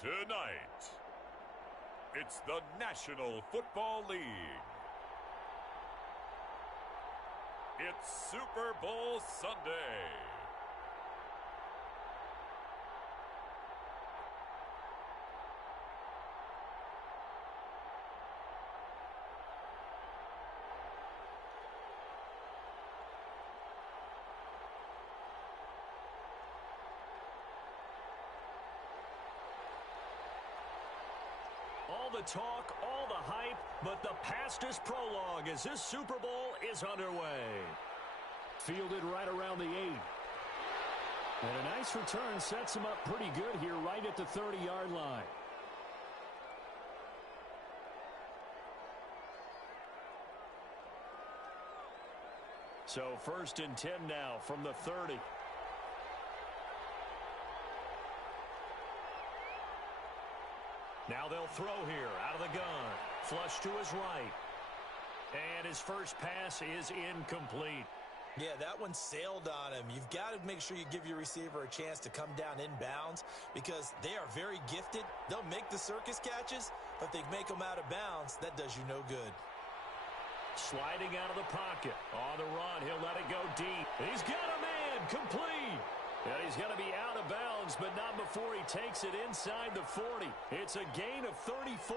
Tonight, it's the National Football League. It's Super Bowl Sunday. All the talk, all the hype, but the past is prologue as this Super Bowl is underway. Fielded right around the 8. And a nice return sets him up pretty good here right at the 30-yard line. So 1st and 10 now from the 30. Now they'll throw here out of the gun. Flush to his right. And his first pass is incomplete. Yeah, that one sailed on him. You've got to make sure you give your receiver a chance to come down inbounds because they are very gifted. They'll make the circus catches, but they make them out of bounds. That does you no good. Sliding out of the pocket. On the run, he'll let it go deep. He's got a man, complete. And he's going to be out of bounds, but not before he takes it inside the 40. It's a gain of 34.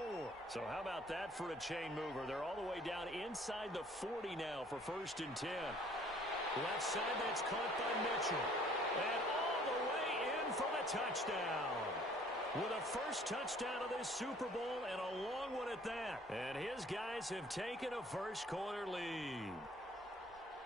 So how about that for a chain mover? They're all the way down inside the 40 now for 1st and 10. Left side, that's caught by Mitchell. And all the way in for the touchdown. With a first touchdown of this Super Bowl and a long one at that. And his guys have taken a first-quarter lead.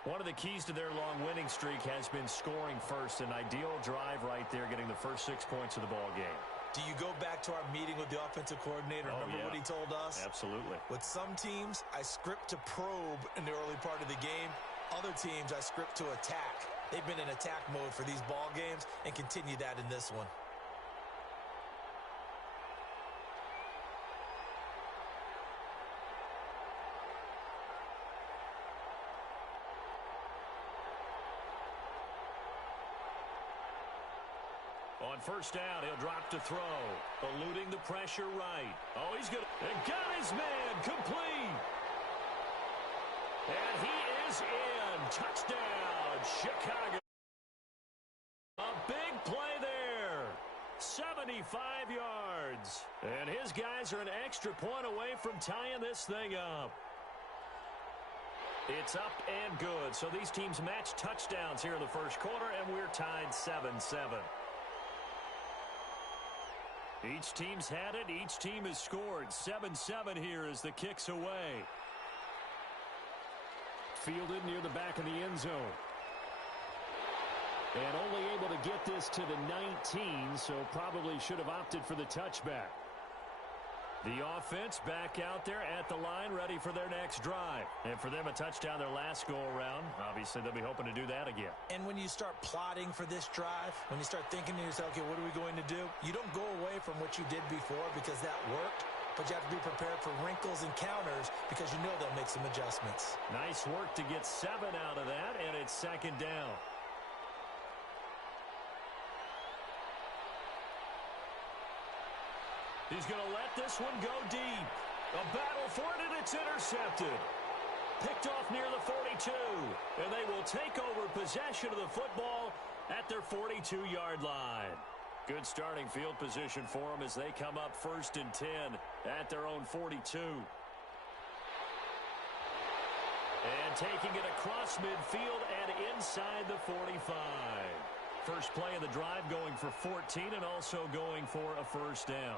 One of the keys to their long winning streak has been scoring first. An ideal drive right there, getting the first 6 points of the ball game. Do you go back to our meeting with the offensive coordinator? Remember what he told us? Absolutely. With some teams, I script to probe in the early part of the game. Other teams, I script to attack. They've been in attack mode for these ball games and continue that in this one. On 1st down, he'll drop to throw. Eluding the pressure right. Oh, he's going to... And got his man complete. And he is in. Touchdown, Chicago. A big play there. 75 yards. And his guys are an extra point away from tying this thing up. It's up and good. So these teams match touchdowns here in the first quarter, and we're tied 7-7. Each team's had it. Each team has scored. 7-7 here as the kick's away. Fielded near the back of the end zone. And only able to get this to the 19, so probably should have opted for the touchback. The offense back out there at the line, ready for their next drive. And for them, a touchdown their last go-around. Obviously, they'll be hoping to do that again. And when you start plotting for this drive, when you start thinking to yourself, okay, what are we going to do? You don't go away from what you did before because that worked, but you have to be prepared for wrinkles and counters because you know they'll make some adjustments. Nice work to get 7 out of that, and it's 2nd down. He's going to let this one go deep. A battle for it, and it's intercepted. Picked off near the 42. And they will take over possession of the football at their 42-yard line. Good starting field position for them as they come up 1st and 10 at their own 42. And taking it across midfield and inside the 45. First play of the drive going for 14 and also going for a 1st down.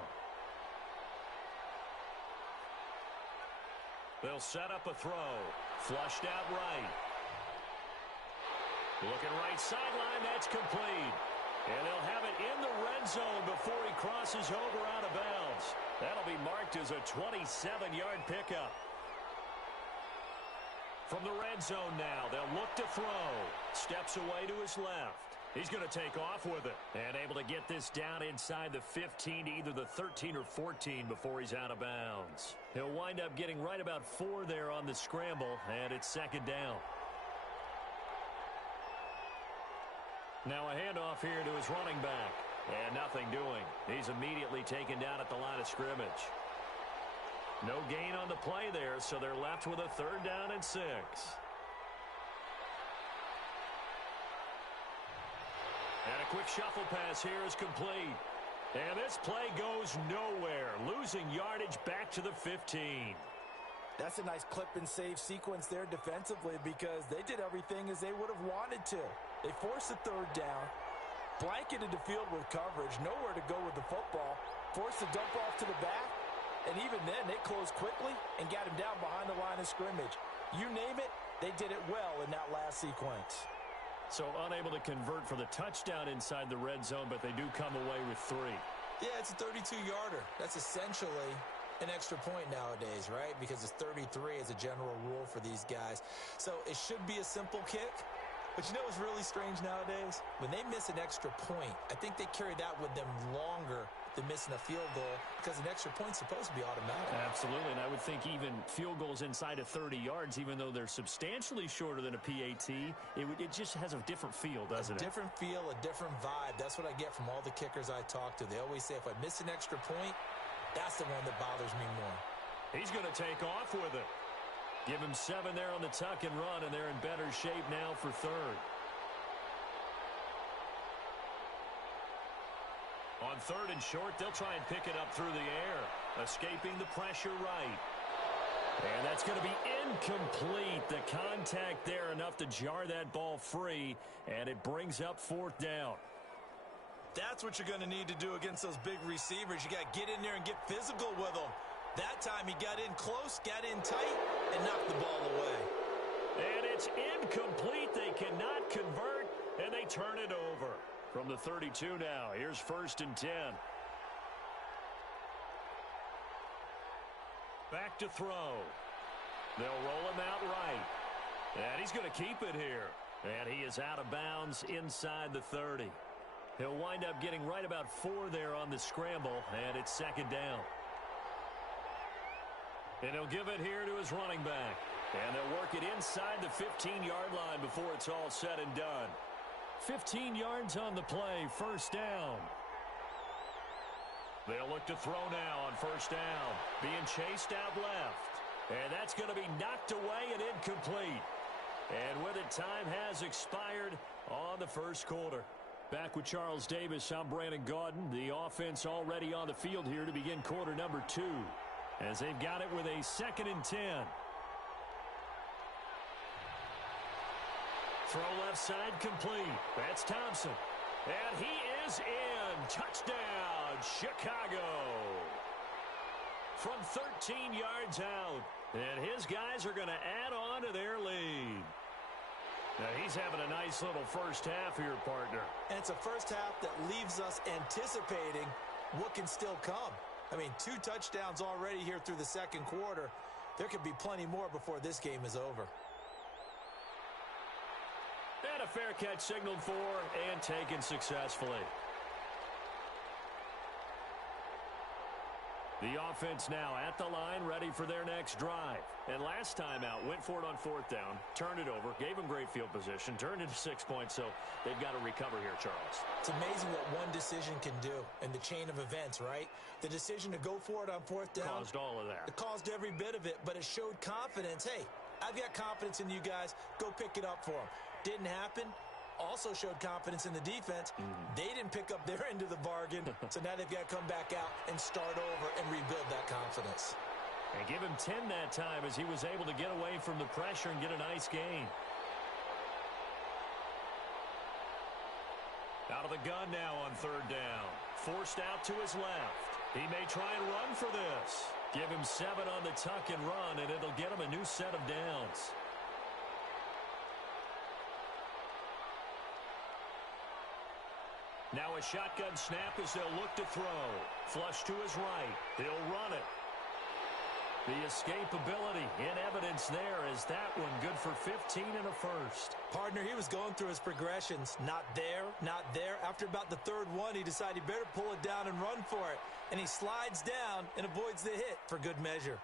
They'll set up a throw. Flushed out right. Looking right sideline. That's complete. And they'll have it in the red zone before he crosses over out of bounds. That'll be marked as a 27-yard pickup. From the red zone now, they'll look to throw. Steps away to his left. He's going to take off with it. And able to get this down inside the 15, either the 13 or 14 before he's out of bounds. He'll wind up getting right about 4 there on the scramble, and it's 2nd down. Now a handoff here to his running back. And nothing doing. He's immediately taken down at the line of scrimmage. No gain on the play there, so they're left with a 3rd down and 6. And a quick shuffle pass here is complete. And this play goes nowhere, losing yardage back to the 15. That's a nice clip and save sequence there defensively because they did everything as they would have wanted to. They forced the 3rd down, blanketed the field with coverage, nowhere to go with the football, forced the dump off to the back, and even then they closed quickly and got him down behind the line of scrimmage. You name it, they did it well in that last sequence. So unable to convert for the touchdown inside the red zone, but they do come away with 3. Yeah, it's a 32-yarder. That's essentially an extra point nowadays, right? Because it's 33 as a general rule for these guys. So it should be a simple kick. But you know what's really strange nowadays? When they miss an extra point, I think they carry that with them longer than missing a field goal because an extra point's supposed to be automatic. Absolutely, and I would think even field goals inside of 30 yards, even though they're substantially shorter than a PAT, it just has a different feel, doesn't it? A different feel, a different vibe. That's what I get from all the kickers I talk to. They always say if I miss an extra point, that's the one that bothers me more. He's going to take off with it. Give him 7 there on the tuck and run, and they're in better shape now for 3rd. On 3rd and short, they'll try and pick it up through the air, escaping the pressure right. And that's going to be incomplete. The contact there enough to jar that ball free, and it brings up 4th down. That's what you're going to need to do against those big receivers. You got to get in there and get physical with them. That time he got in close, got in tight, and knocked the ball away. And it's incomplete. They cannot convert, and they turn it over. From the 32 now, here's 1st and 10. Back to throw. They'll roll him out right. And he's going to keep it here. And he is out of bounds inside the 30. He'll wind up getting right about 4 there on the scramble, and it's 2nd down. And he'll give it here to his running back. And they'll work it inside the 15-yard line before it's all said and done. 15 yards on the play, 1st down. They'll look to throw now on 1st down. Being chased out left. And that's going to be knocked away and incomplete. And with it, time has expired on the 1st quarter. Back with Charles Davis, I'm Brandon Gaudin. The offense already on the field here to begin quarter number 2. As they've got it with a 2nd and 10. Throw left side complete. That's Thompson. And he is in. Touchdown, Chicago. From 13 yards out. And his guys are going to add on to their lead. Now, he's having a nice little first half here, partner. And it's a first half that leaves us anticipating what can still come. I mean, 2 touchdowns already here through the 2nd quarter. There could be plenty more before this game is over. And a fair catch signaled for and taken successfully. The offense now at the line, ready for their next drive. And last time out, went for it on 4th down, turned it over, gave them great field position, turned into 6 points, so they've got to recover here, Charles. It's amazing what one decision can do in the chain of events, right? The decision to go for it on 4th down. Caused all of that. It caused every bit of it, but it showed confidence. Hey, I've got confidence in you guys. Go pick it up for them. Didn't happen. Also showed confidence in the defense. They didn't pick up their end of the bargain, so now they've got to come back out and start over and rebuild that confidence. And give him 10 that time as he was able to get away from the pressure and get a nice gain. Out of the gun now on 3rd down. Forced out to his left. He may try and run for this. Give him 7 on the tuck and run, and it'll get him a new set of downs. Now a shotgun snap as they'll look to throw. Flush to his right. He'll run it. The escapability in evidence there as that one good for 15 and a first. Partner, he was going through his progressions. Not there, not there. After about the 3rd one, he decided he better pull it down and run for it. And he slides down and avoids the hit for good measure.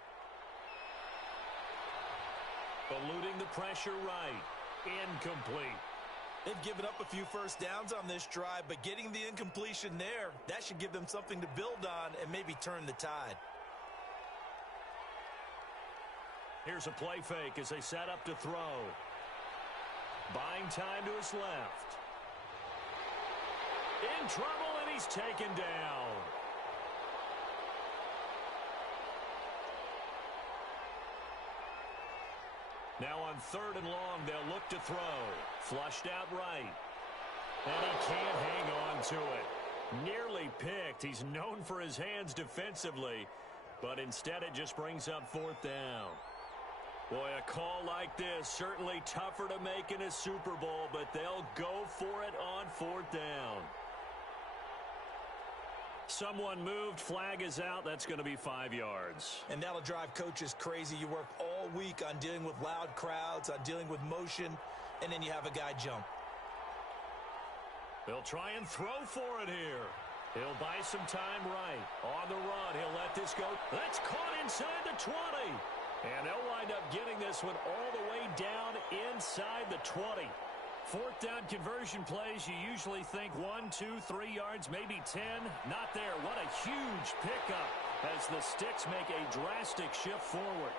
Eluding the pressure right. Incomplete. They've given up a few first downs on this drive, but getting the incompletion there, that should give them something to build on and maybe turn the tide. Here's a play fake as they set up to throw. Buying time to his left. In trouble, and he's taken down. Now on 3rd and long, they'll look to throw. Flushed out right. And he can't hang on to it. Nearly picked. He's known for his hands defensively, but instead it just brings up 4th down. Boy, a call like this, certainly tougher to make in a Super Bowl, but they'll go for it on 4th down. Someone moved, flag is out, that's going to be 5 yards. And that'll drive coaches crazy. You work all week on dealing with loud crowds, on dealing with motion, and then you have a guy jump. They'll try and throw for it here. He'll buy some time right. On the run, he'll let this go. That's caught inside the 20. And they'll wind up getting this one all the way down inside the 20. 4th down conversion plays, you usually think 1, 2, 3 yards, maybe 10. Not there. What a huge pickup as the Sticks make a drastic shift forward.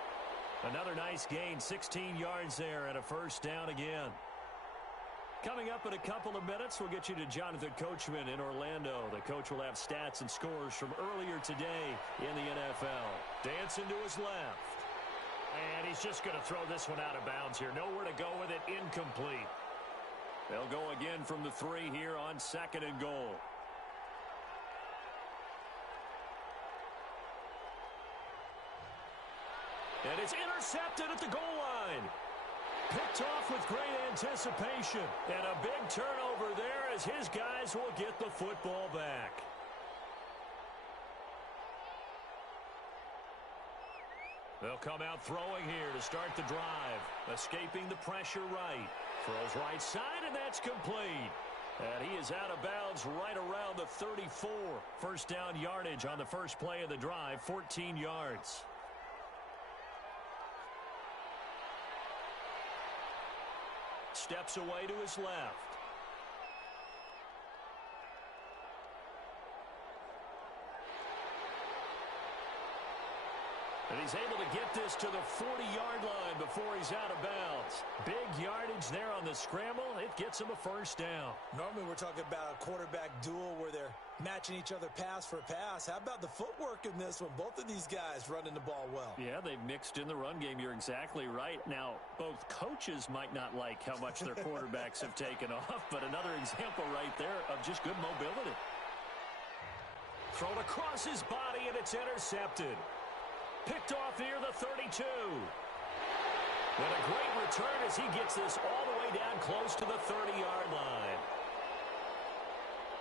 Another nice gain, 16 yards there and a 1st down again. Coming up in a couple of minutes, we'll get you to Jonathan Coachman in Orlando. The coach will have stats and scores from earlier today in the NFL. Dancing to his left. And he's just going to throw this one out of bounds here. Nowhere to go with it. Incomplete. They'll go again from the 3 here on 2nd and goal. And it's intercepted at the goal line. Picked off with great anticipation. And a big turnover there as his guys will get the football back. They'll come out throwing here to start the drive. Escaping the pressure right. Throws right side, and that's complete. And he is out of bounds right around the 34. 1st down yardage on the first play of the drive, 14 yards. Steps away to his left. And he's able to get this to the 40-yard line before he's out of bounds. Big yardage there on the scramble. It gets him a 1st down. Normally we're talking about a quarterback duel where they're matching each other pass for pass. How about the footwork in this one? Both of these guys running the ball well. Yeah, they've mixed in the run game. You're exactly right. Now, both coaches might not like how much their quarterbacks have taken off, but another example right there of just good mobility. Thrown across his body, and it's intercepted. Picked off near the 32. And a great return as he gets this all the way down close to the 30-yard line.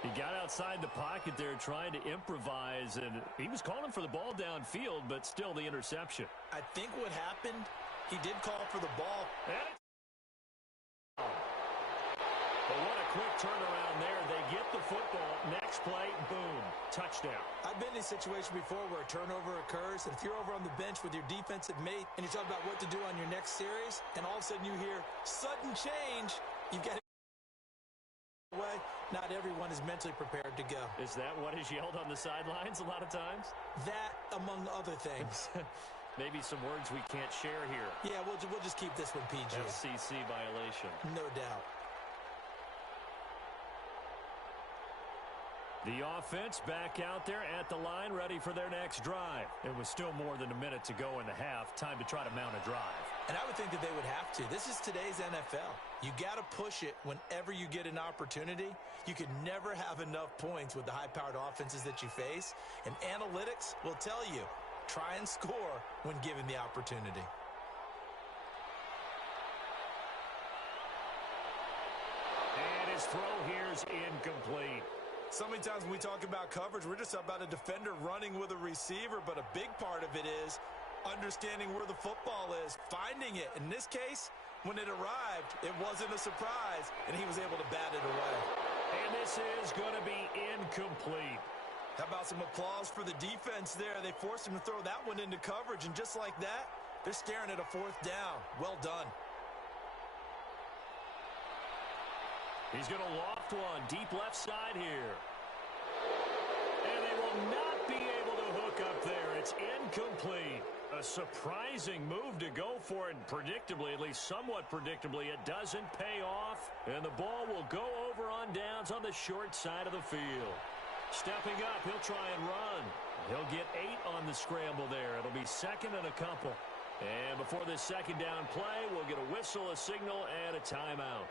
He got outside the pocket there trying to improvise, and he was calling for the ball downfield, but still the interception. I think what happened, he did call for the ball. But what a quick turnaround there. They get the football. Next play, boom, touchdown. I've been in a situation before where a turnover occurs, and if you're over on the bench with your defensive mate and you're talking about what to do on your next series, and all of a sudden you hear sudden change, you've got to away. Not everyone is mentally prepared to go. Is that what is yelled on the sidelines a lot of times? That, among other things. Maybe some words we can't share here. Yeah, we'll just keep this one PG. FCC violation. No doubt. The offense back out there at the line, ready for their next drive. It was still more than a minute to go in the half. Time to try to mount a drive. And I would think that they would have to. This is today's NFL. You got to push it whenever you get an opportunity. You can never have enough points with the high-powered offenses that you face. And analytics will tell you, try and score when given the opportunity. And his throw here is incomplete. So many times when we talk about coverage, we're just about a defender running with a receiver, but a big part of it is understanding where the football is, finding it. In this case, when it arrived, it wasn't a surprise, and he was able to bat it away. And this is going to be incomplete. How about some applause for the defense there? They forced him to throw that one into coverage, and just like that, they're staring at a 4th down. Well done. He's going to loft one deep left side here. And they will not be able to hook up there. It's incomplete. A surprising move to go for it. Predictably, at least somewhat predictably, it doesn't pay off. And the ball will go over on downs on the short side of the field. Stepping up, he'll try and run. He'll get 8 on the scramble there. It'll be second and a couple. And before this second down play, we'll get a whistle, a signal, and a timeout,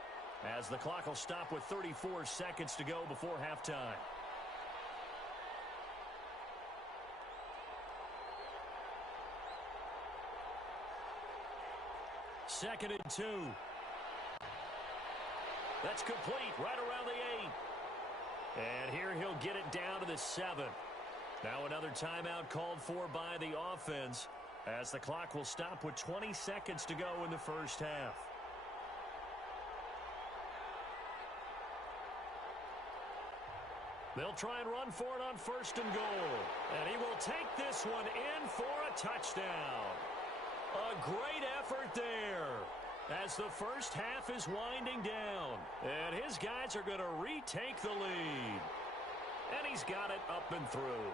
as the clock will stop with 34 seconds to go before halftime. Second and 2. That's complete right around the 8. And here he'll get it down to the 7. Now another timeout called for by the offense, as the clock will stop with 20 seconds to go in the first half. They'll try and run for it on first and goal. And he will take this one in for a touchdown. A great effort there, as the first half is winding down. And his guys are going to retake the lead. And he's got it up and through.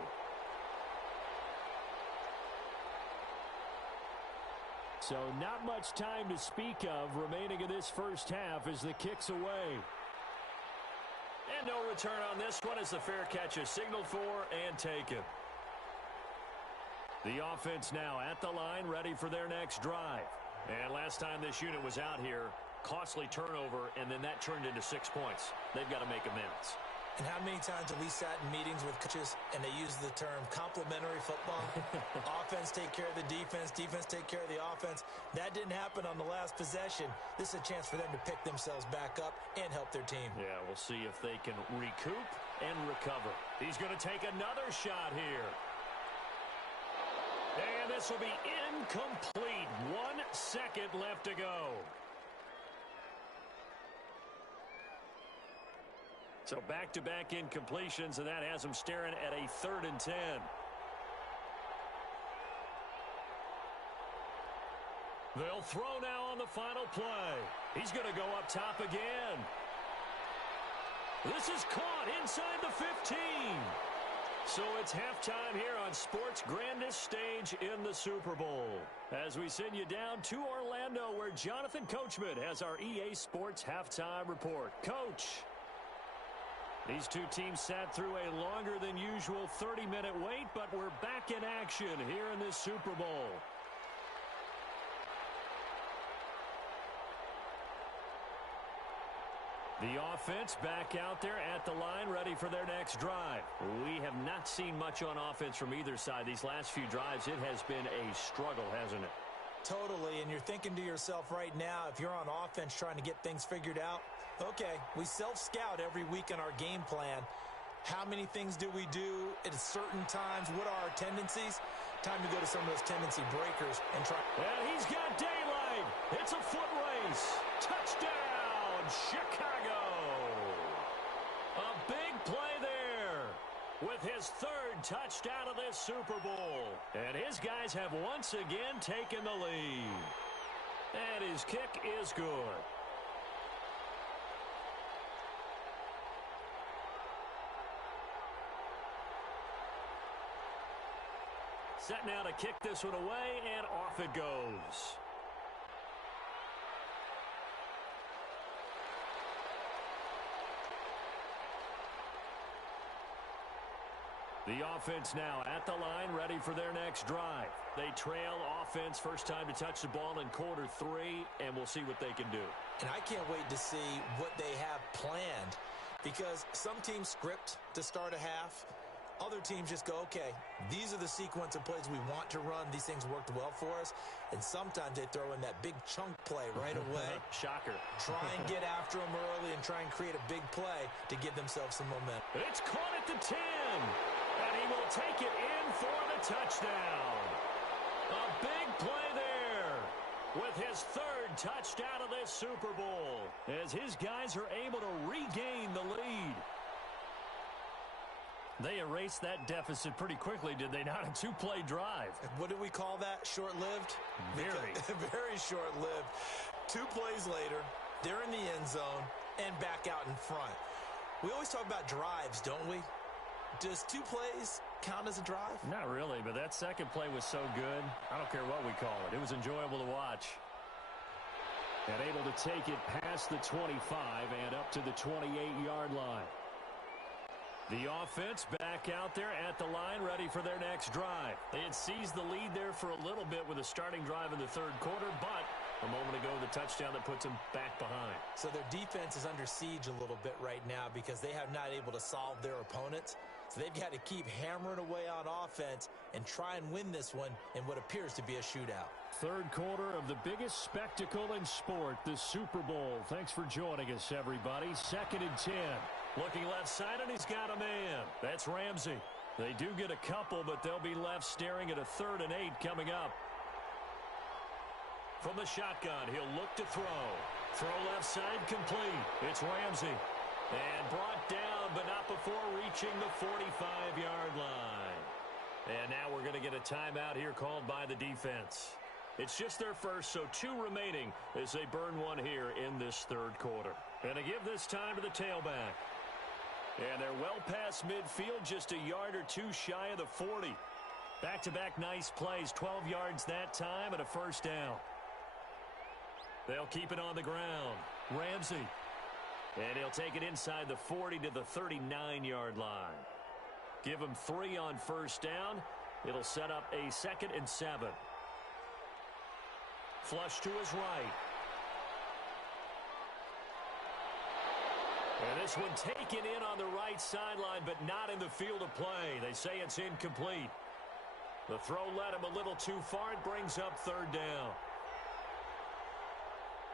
So not much time to speak of remaining in this first half as the kick's away. And no return on this one as the fair catch is signaled for and taken. The offense now at the line, ready for their next drive. And last time this unit was out here, costly turnover, and then that turned into 6 points. They've got to make amends. And how many times have we sat in meetings with coaches and they use the term complementary football? Offense take care of the defense, defense take care of the offense. That didn't happen on the last possession. This is a chance for them to pick themselves back up and help their team. Yeah, we'll see if they can recoup and recover. He's going to take another shot here. And this will be incomplete. 1 second left to go. So back-to-back incompletions, and that has them staring at a 3rd and 10. They'll throw now on the final play. He's going to go up top again. This is caught inside the 15. So it's halftime here on sports' grandest stage in the Super Bowl, as we send you down to Orlando, where Jonathan Coachman has our EA Sports Halftime Report. Coach, these two teams sat through a longer than usual 30-minute wait, but we're back in action here in this Super Bowl. The offense back out there at the line, ready for their next drive. We have not seen much on offense from either side. These last few drives, it has been a struggle, hasn't it? Totally, and you're thinking to yourself right now, if you're on offense trying to get things figured out, okay, we self-scout every week in our game plan. How many things do we do at certain times? What are our tendencies? Time to go to some of those tendency breakers and try. And he's got daylight. It's a foot race. Touchdown, Chicago. A big play there with his 3rd touchdown of this Super Bowl. And his guys have once again taken the lead. And his kick is good. Set now to kick this one away, and off it goes. The offense now at the line, ready for their next drive. They trail offense, first time to touch the ball in quarter 3, and we'll see what they can do. And I can't wait to see what they have planned, because some teams script to start a half. Other teams just go, okay, these are the sequence of plays we want to run. These things worked well for us. And sometimes they throw in that big chunk play right away. Shocker. Try and get after them early and try and create a big play to give themselves some momentum. It's caught at the 10. And he will take it in for the touchdown. A big play there with his 3rd touchdown of this Super Bowl, as his guys are able to regain the lead. They erased that deficit pretty quickly, did they not? A 2-play drive. What do we call that? Short-lived? Very. Very short-lived. 2 plays later, they're in the end zone. and back out in front. We always talk about drives, don't we? Does 2 plays count as a drive? Not really, but that second play was so good. I don't care what we call it. It was enjoyable to watch. And able to take it past the 25 and up to the 28-yard line. The offense back out there at the line, ready for their next drive. They had seized the lead there for a little bit with a starting drive in the third quarter, but a moment ago, the touchdown that puts them back behind. So their defense is under siege a little bit right now because they have not able to solve their opponents. So they've got to keep hammering away on offense and try and win this one in what appears to be a shootout. Third quarter of the biggest spectacle in sport, the Super Bowl. Thanks for joining us, everybody. 2nd and 10. Looking left side, and he's got a man. That's Ramsey. They do get a couple, but they'll be left staring at a 3rd and 8 coming up. From the shotgun, he'll look to throw. Throw left side, complete. It's Ramsey. And brought down, but not before reaching the 45-yard line. And now we're going to get a timeout here called by the defense. It's just their first, so 2 remaining as they burn one here in this third quarter. And to give this time to the tailback. And they're well past midfield, just a yard or 2 shy of the 40. Back-to-back nice plays, 12 yards that time and a first down. They'll keep it on the ground. Ramsey. And he'll take it inside the 40 to the 39-yard line. Give him 3 on first down. It'll set up a 2nd and 7. Flush to his right. And this one taken in on the right sideline, but not in the field of play. They say it's incomplete. The throw led him a little too far. It brings up 3rd down.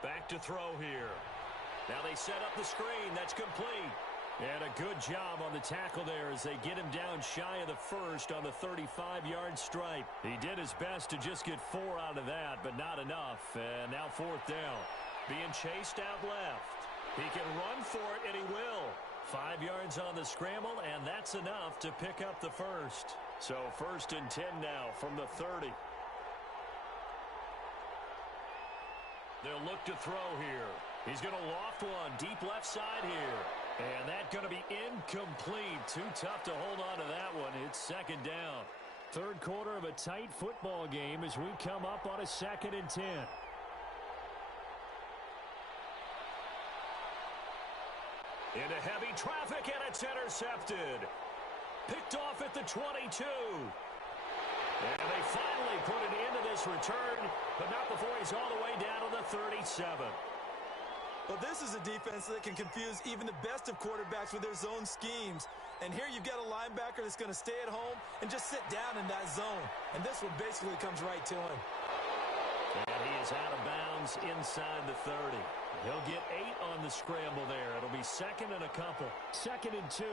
Back to throw here. Now they set up the screen. That's complete. And a good job on the tackle there as they get him down shy of the first on the 35-yard stripe. He did his best to just get 4 out of that, but not enough. And now 4th down. Being chased out left. He can run for it, and he will. 5 yards on the scramble, and that's enough to pick up the first. So 1st and 10 now from the 30. They'll look to throw here. He's going to loft one deep left side here. And that's going to be incomplete. Too tough to hold on to that one. It's 2nd down. Third quarter of a tight football game as we come up on a 2nd and 10. Into heavy traffic, and it's intercepted. Picked off at the 22. And they finally put an end to this return, but not before he's all the way down to the 37. Well, this is a defense that can confuse even the best of quarterbacks with their zone schemes. And here you've got a linebacker that's going to stay at home and just sit down in that zone. And this one basically comes right to him. And he is out of bounds inside the 30. He'll get 8 on the scramble there. It'll be 2nd and a couple. 2nd and 2.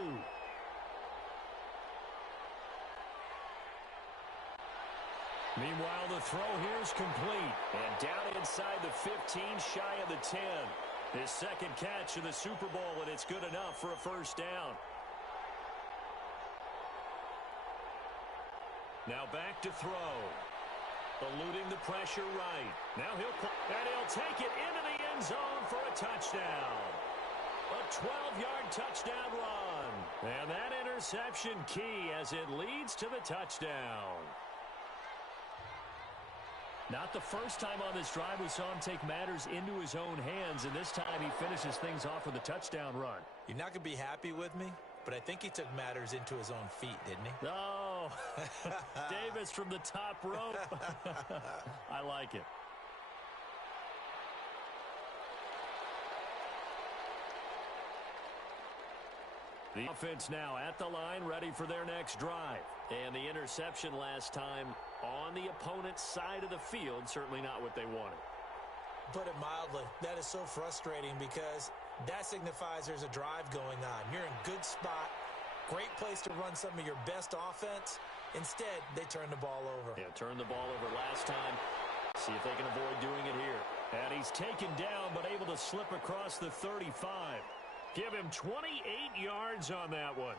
Meanwhile, the throw here is complete. And down inside the 15, shy of the 10. His 2nd catch of the Super Bowl, and it's good enough for a first down. Now back to throw. Eluding the pressure right. Now he'll take it into the end zone for a touchdown. A 12-yard touchdown run. And that interception key as it leads to the touchdown. Not the first time on this drive we saw him take matters into his own hands, and this time he finishes things off with a touchdown run. You're not going to be happy with me, but I think he took matters into his own feet, didn't he? Oh, Davis from the top rope. I like it. The offense now at the line, ready for their next drive. And the interception last time on the opponent's side of the field, certainly not what they wanted. Put it mildly, that is so frustrating because that signifies there's a drive going on. You're in good spot, great place to run some of your best offense. Instead, they turn the ball over. Yeah, turned the ball over last time. See if they can avoid doing it here. And he's taken down but able to slip across the 35. Give him 28 yards on that one.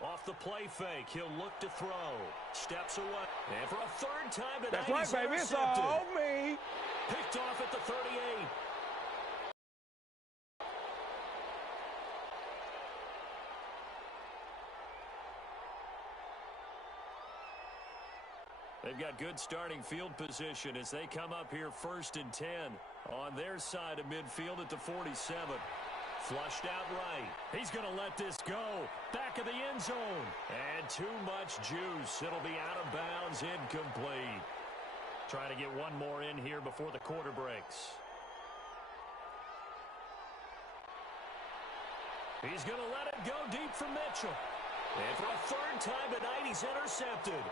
Off the play fake, he'll look to throw. Steps away. And for a 3rd time tonight, that's right, baby. It's all me. Picked off at the 38. They've got good starting field position as they come up here 1st and 10 on their side of midfield at the 47. Flushed out right. He's going to let this go. Back of the end zone. And too much juice. It'll be out of bounds, incomplete. Trying to get one more in here before the quarter breaks. He's going to let it go deep for Mitchell. And for a third time tonight, he's intercepted.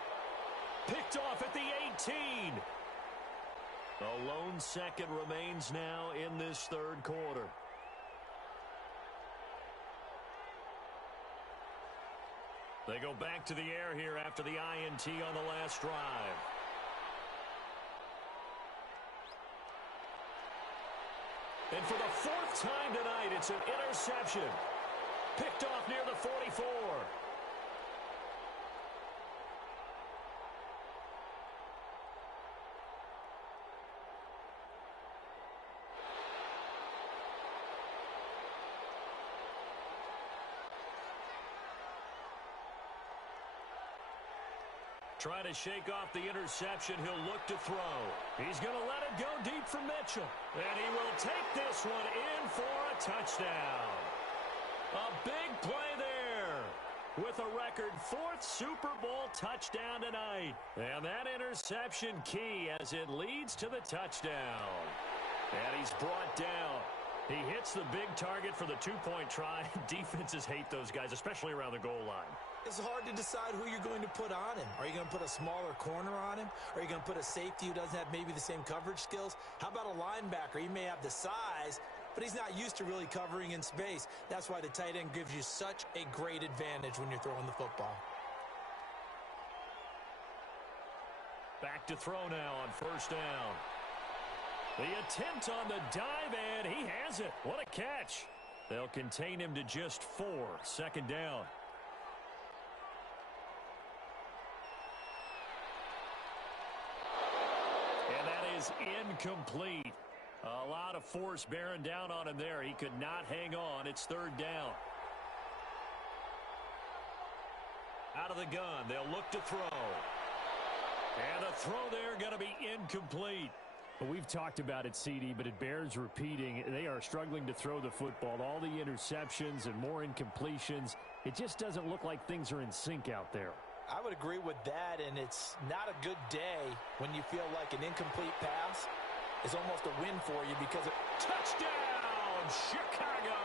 Picked off at the 18. A lone second remains now in this third quarter. They go back to the air here after the INT on the last drive. And for the fourth time tonight, it's an interception. Picked off near the 44. Trying to shake off the interception. He'll look to throw. He's going to let it go deep for Mitchell. And he will take this one in for a touchdown. A big play there with a record 4th Super Bowl touchdown tonight. And that interception key as it leads to the touchdown. And he's brought down. He hits the big target for the 2-point try. Defenses hate those guys, especially around the goal line. It's hard to decide who you're going to put on him. Are you going to put a smaller corner on him? Are you going to put a safety who doesn't have maybe the same coverage skills? How about a linebacker? He may have the size, but he's not used to really covering in space. That's why the tight end gives you such a great advantage when you're throwing the football. Back to throw now on 1st down. The attempt on the dive, and he has it. What a catch. They'll contain him to just 4. 2nd down. And that is incomplete. A lot of force bearing down on him there. He could not hang on. It's 3rd down. Out of the gun. They'll look to throw. And the throw there going to be incomplete. Well, we've talked about it, CD, but it bears repeating. They are struggling to throw the football. All the interceptions and more incompletions. It just doesn't look like things are in sync out there. I would agree with that, and it's not a good day when you feel like an incomplete pass is almost a win for you because of touchdown, Chicago!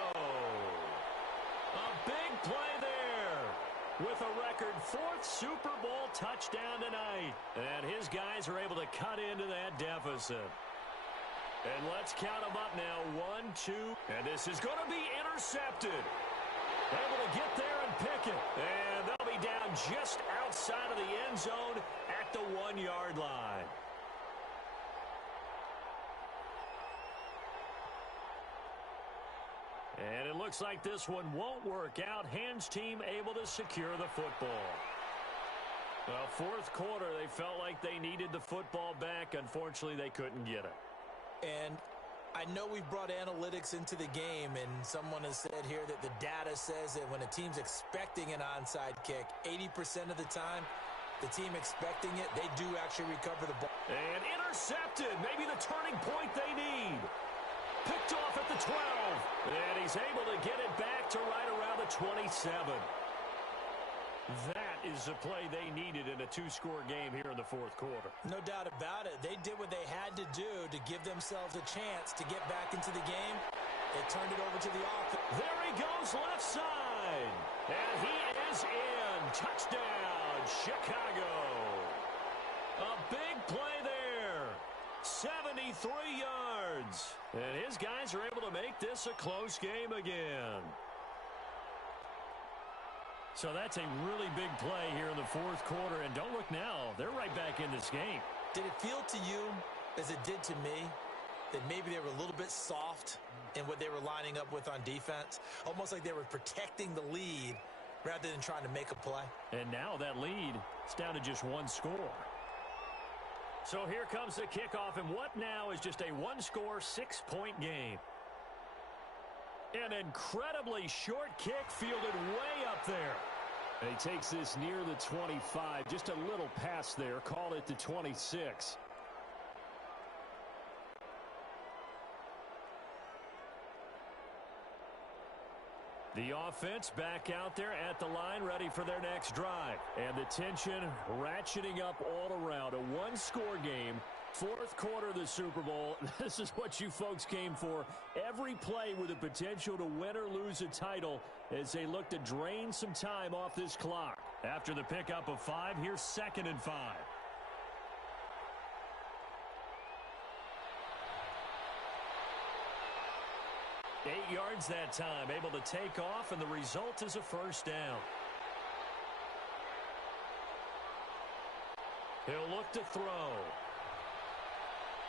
A big play there with a record 4th Super Bowl touchdown tonight. And his guys are able to cut into that deficit. And let's count them up now. 1, 2, and this is going to be intercepted. Able to get there and pick it. And they'll be down just outside of the end zone at the 1-yard line. And it looks like this one won't work out. Hands team able to secure the football. Well, 4th quarter, they felt like they needed the football back. Unfortunately, they couldn't get it. And I know we've brought analytics into the game, and someone has said here that the data says that when a team's expecting an onside kick, 80% of the time, the team expecting it, they do actually recover the ball. And intercepted. Maybe the turning point they need. Picked off at the 12. And he's able to get it back to right around the 27. That is the play they needed in a 2-score game here in the 4th quarter. No doubt about it. They did what they had to do to give themselves a chance to get back into the game. They turned it over to the offense. There he goes left side. And he is in. Touchdown, Chicago. A big play there. 73 yards. And his guys are able to make this a close game again. So that's a really big play here in the 4th quarter. And don't look now, they're right back in this game. Did it feel to you, as it did to me, that maybe they were a little bit soft in what they were lining up with on defense? Almost like they were protecting the lead rather than trying to make a play. And now that lead is down to just 1 score. So here comes the kickoff, and what now is just a 1-score, 6-point game. An incredibly short kick fielded way up there. And he takes this near the 25, just a little pass there, call it the 26. The offense back out there at the line, ready for their next drive. And the tension ratcheting up all around. A one-score game, fourth quarter of the Super Bowl. This is what you folks came for. Every play with the potential to win or lose a title as they look to drain some time off this clock. After the pickup of 5, here's 2nd and 5. 8 yards that time, able to take off, and the result is a first down. He'll look to throw.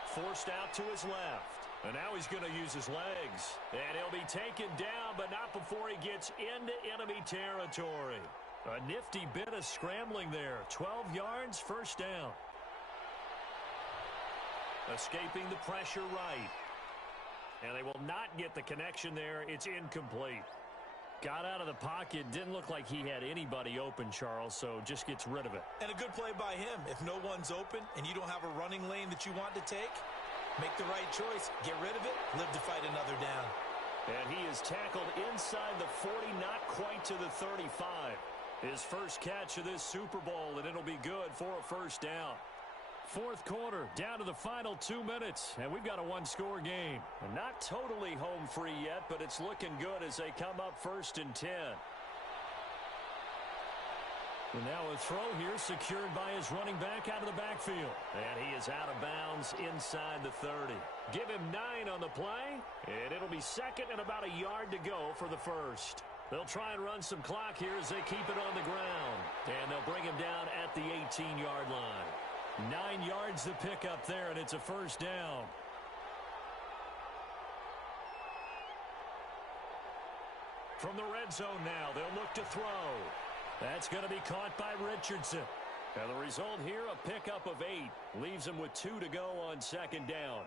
Forced out to his left. And now he's going to use his legs. And he'll be taken down, but not before he gets into enemy territory. A nifty bit of scrambling there. 12 yards, first down. Escaping the pressure right. And they will not get the connection there. It's incomplete. Got out of the pocket. Didn't look like he had anybody open, Charles, so just gets rid of it. And a good play by him. If no one's open and you don't have a running lane that you want to take, make the right choice. Get rid of it. Live to fight another down. And he is tackled inside the 40, not quite to the 35. His first catch of this Super Bowl, and it'll be good for a first down. Fourth quarter, down to the final 2 minutes, and we've got a one-score game. And not totally home free yet, but it's looking good as they come up 1st and 10. And now a throw here secured by his running back out of the backfield. And he is out of bounds inside the 30. Give him 9 on the play, and it'll be 2nd and about a yard to go for the first. They'll try and run some clock here as they keep it on the ground. And they'll bring him down at the 18-yard line. 9 yards to pick up there, and it's a first down. From the red zone now, they'll look to throw. That's going to be caught by Richardson. And the result here, a pickup of 8. Leaves them with 2 to go on 2nd down.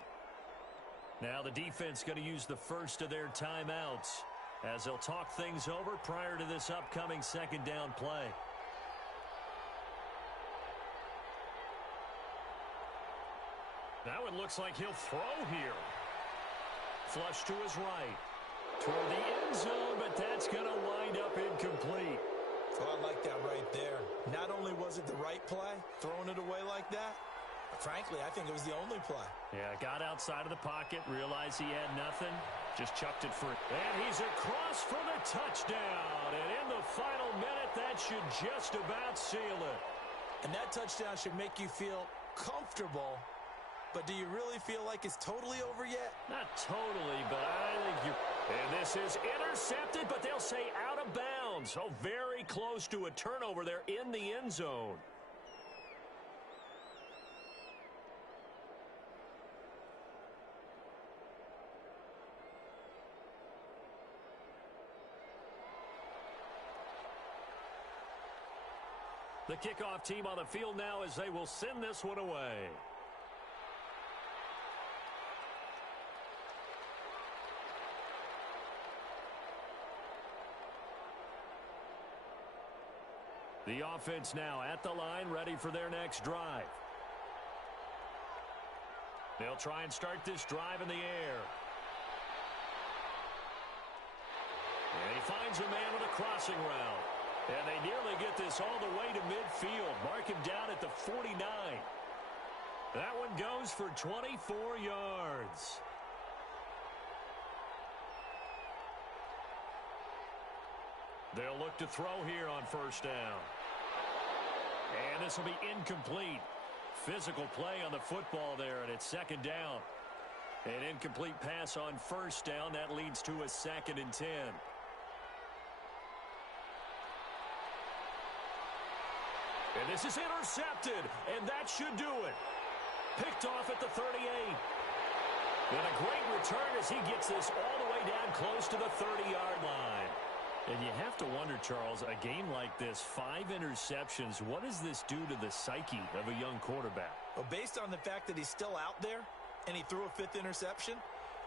Now the defense going to use the first of their timeouts as they'll talk things over prior to this upcoming 2nd down play. Now it looks like he'll throw here. Flush to his right. Toward the end zone, but that's going to wind up incomplete. Oh, I like that right there. Not only was it the right play, throwing it away like that, but frankly, I think it was the only play. Yeah, got outside of the pocket, realized he had nothing, just chucked it free. And he's across for the touchdown. And in the final minute, that should just about seal it. And that touchdown should make you feel comfortable. But do you really feel like it's totally over yet? Not totally, but I think you're... And this is intercepted, but they'll say out of bounds. So very close to a turnover there in the end zone. The kickoff team on the field now as they will send this one away. The offense now at the line, ready for their next drive. They'll try and start this drive in the air. And he finds a man with a crossing route. And they nearly get this all the way to midfield. Mark him down at the 49. That one goes for 24 yards. They'll look to throw here on 1st down. And this will be incomplete. Physical play on the football there, and it's 2nd down. An incomplete pass on 1st down. That leads to a 2nd and 10. And this is intercepted, and that should do it. Picked off at the 38. And a great return as he gets this all the way down close to the 30-yard line. And you have to wonder, Charles, a game like this, 5 interceptions, what does this do to the psyche of a young quarterback? Well, based on the fact that he's still out there and he threw a 5th interception,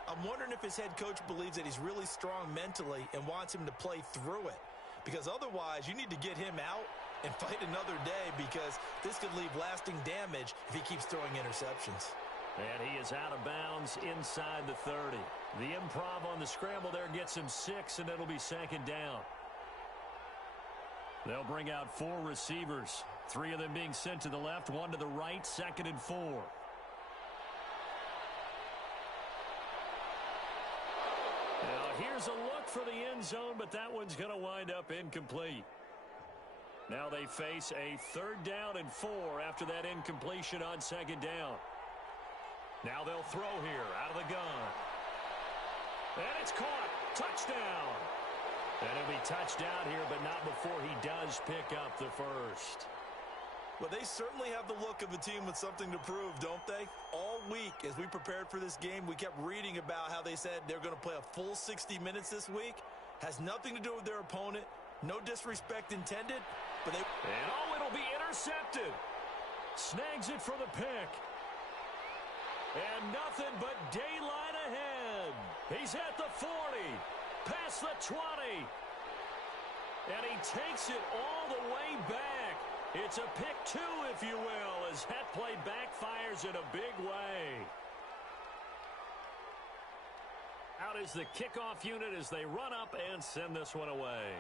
I'm wondering if his head coach believes that he's really strong mentally and wants him to play through it. because otherwise you need to get him out and fight another day, because this could leave lasting damage if he keeps throwing interceptions. And he is out of bounds inside the 30. The improv on the scramble there gets him 6, and it'll be second down. They'll bring out 4 receivers, 3 of them being sent to the left, 1 to the right, 2nd and 4. Now here's a look for the end zone, but that one's going to wind up incomplete. Now they face a 3rd down and 4 after that incompletion on 2nd down. Now they'll throw here out of the gun. And it's caught. Touchdown. And he'll be touched out here, but not before he does pick up the first. Well, they certainly have the look of a team with something to prove, don't they? All week, as we prepared for this game, we kept reading about how they said they're going to play a full 60 minutes this week. Has nothing to do with their opponent. No disrespect intended, but they... And it'll be intercepted. Snags it for the pick. And nothing but daylight ahead. He's at the 40, past the 20. And he takes it all the way back. It's a pick 2, if you will, as that play backfires in a big way. Out is the kickoff unit as they run up and send this one away.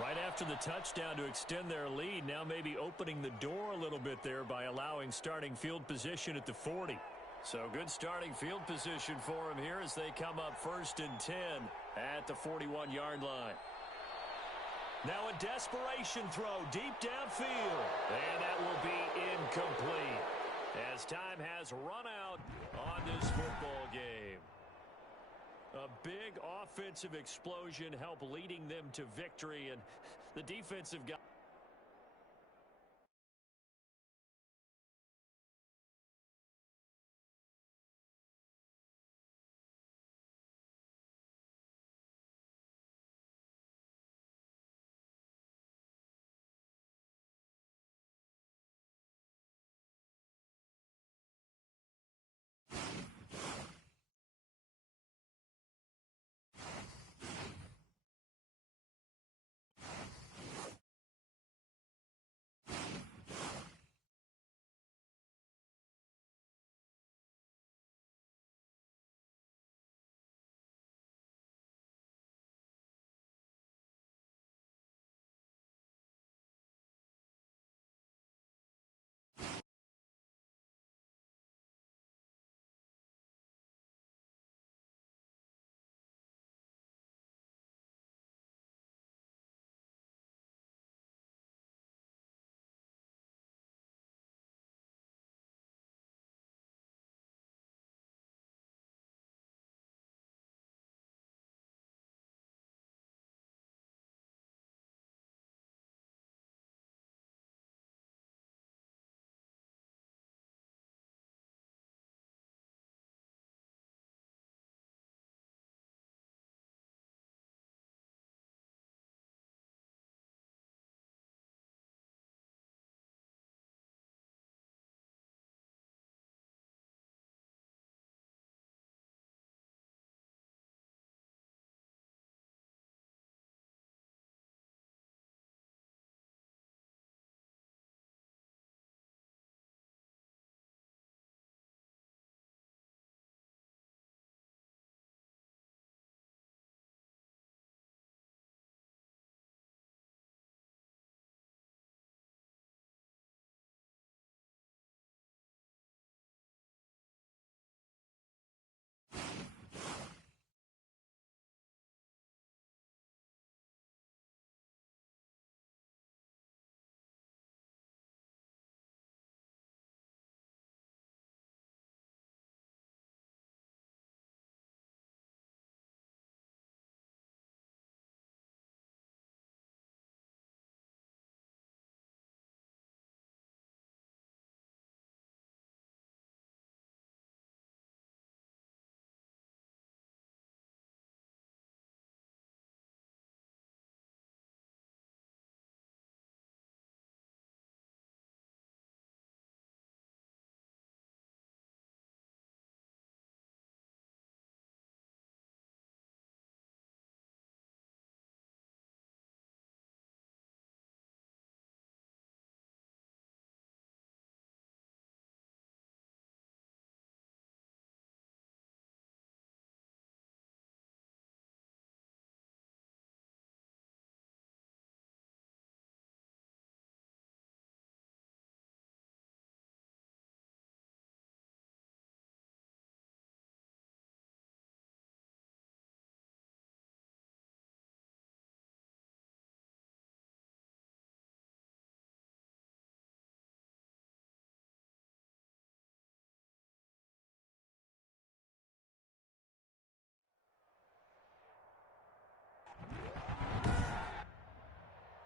Right after the touchdown to extend their lead, now maybe opening the door a little bit there by allowing starting field position at the 40. So good starting field position for him here as they come up 1st and 10 at the 41-yard line. Now a desperation throw deep downfield. And that will be incomplete as time has run out on this football game. A big offensive explosion helped leading them to victory, and the defensive guy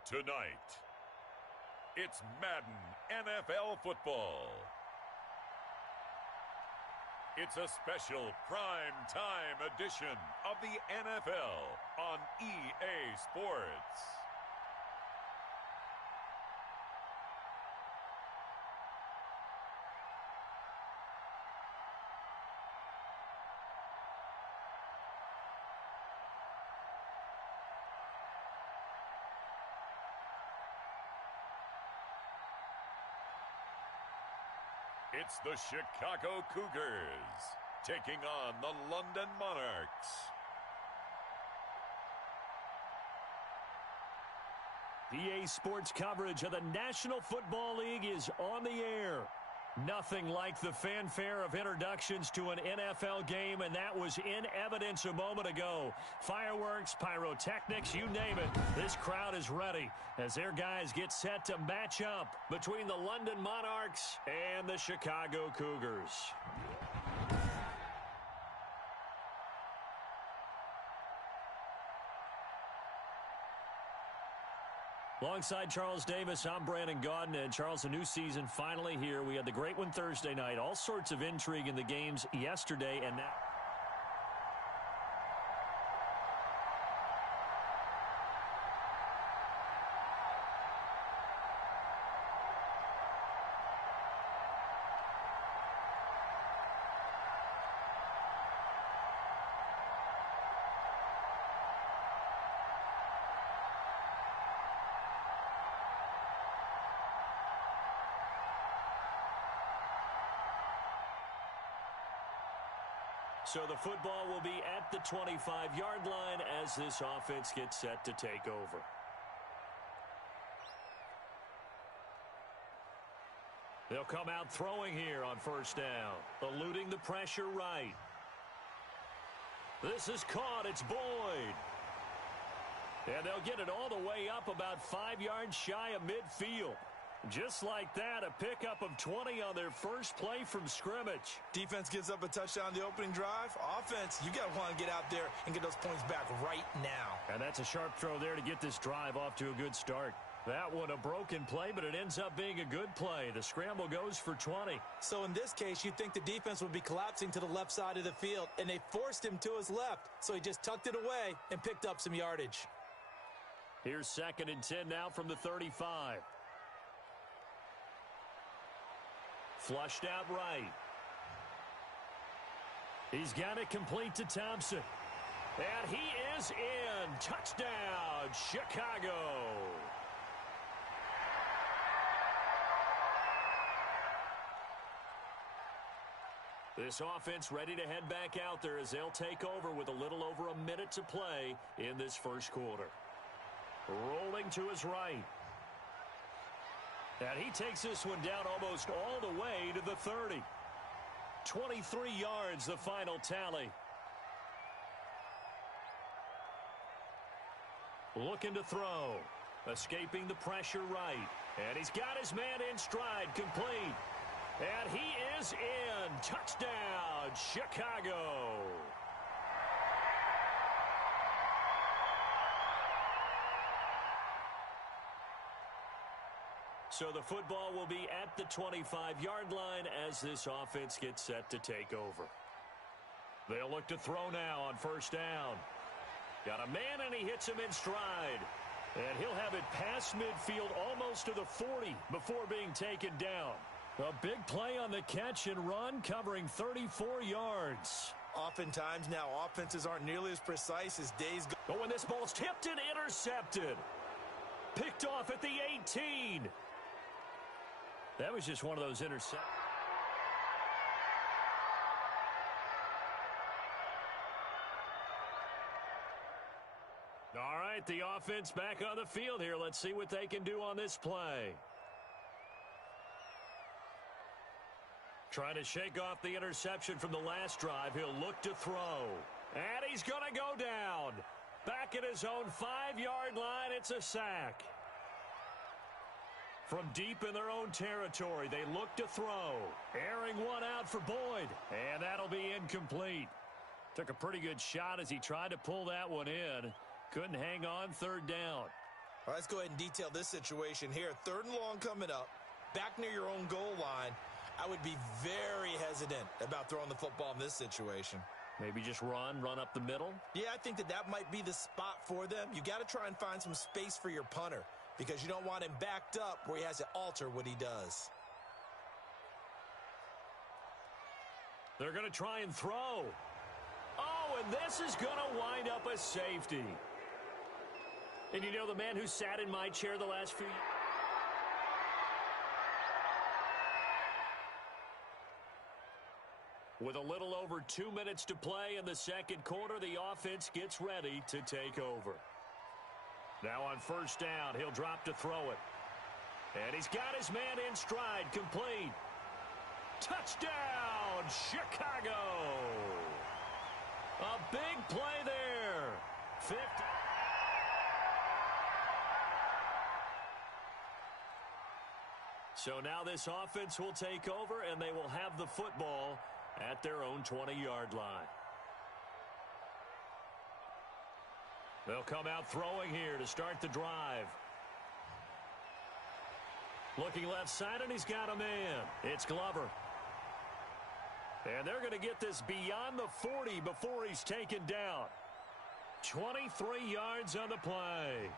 Tonight, it's Madden NFL football. It's a special prime time edition of the NFL on EA Sports. It's the Chicago Cougars taking on the London Monarchs. EA Sports coverage of the National Football League is on the air. Nothing like the fanfare of introductions to an NFL game, and that was in evidence a moment ago. Fireworks, pyrotechnics, you name it. This crowd is ready as their guys get set to match up between the London Monarchs and the Chicago Cougars. Alongside Charles Davis, I'm Brandon Gaudin. And Charles, a new season finally here. We had the great one Thursday night. All sorts of intrigue in the games yesterday and now. So the football will be at the 25-yard line as this offense gets set to take over. They'll come out throwing here on first down, eluding the pressure right. This is caught. It's Boyd. And they'll get it all the way up about 5 yards shy of midfield. Just like that, a pickup of 20 on their first play from scrimmage. Defense gives up a touchdown the opening drive. Offense, you got to want to get out there and get those points back right now. And that's a sharp throw there to get this drive off to a good start. That one a broken play, but it ends up being a good play. The scramble goes for 20. So in this case, you'd think the defense would be collapsing to the left side of the field, and they forced him to his left. So he just tucked it away and picked up some yardage. Here's 2nd and 10 now from the 35. Flushed out right. He's got it complete to Thompson. And he is in. Touchdown, Chicago. This offense ready to head back out there as they'll take over with a little over a minute to play in this first quarter. Rolling to his right. And he takes this one down almost all the way to the 30. 23 yards, the final tally. Looking to throw. Escaping the pressure right. And he's got his man in stride, complete. And he is in. Touchdown, Chicago. So the football will be at the 25-yard line as this offense gets set to take over. They'll look to throw now on first down. Got a man, and he hits him in stride. And he'll have it past midfield almost to the 40 before being taken down. A big play on the catch and run, covering 34 yards. Oftentimes now, offenses aren't nearly as precise as days go. But when this ball's tipped and intercepted. Picked off at the 18. That was just one of those interceptions. All right, the offense back on the field here. Let's see what they can do on this play. Trying to shake off the interception from the last drive. He'll look to throw. And he's going to go down. Back at his own 5-yard line, it's a sack. From deep in their own territory, they look to throw. Airing one out for Boyd. And that'll be incomplete. Took a pretty good shot as he tried to pull that one in. Couldn't hang on third down. All right, let's go ahead and detail this situation here. 3rd and long coming up, back near your own goal line. I would be very hesitant about throwing the football in this situation. Maybe just run up the middle? Yeah, I think that might be the spot for them. You got to try and find some space for your punter because you don't want him backed up where he has to alter what he does. They're going to try and throw. Oh, and this is going to wind up a safety. And you know the man who sat in my chair the last few years? With a little over 2 minutes to play in the second quarter, the offense gets ready to take over. Now on 1st down, he'll drop to throw it. And he's got his man in stride, complete. Touchdown, Chicago! A big play there. 50. So now this offense will take over, and they will have the football at their own 20-yard line. They'll come out throwing here to start the drive. Looking left side, and he's got a man. It's Glover. And they're going to get this beyond the 40 before he's taken down. 23 yards on the play.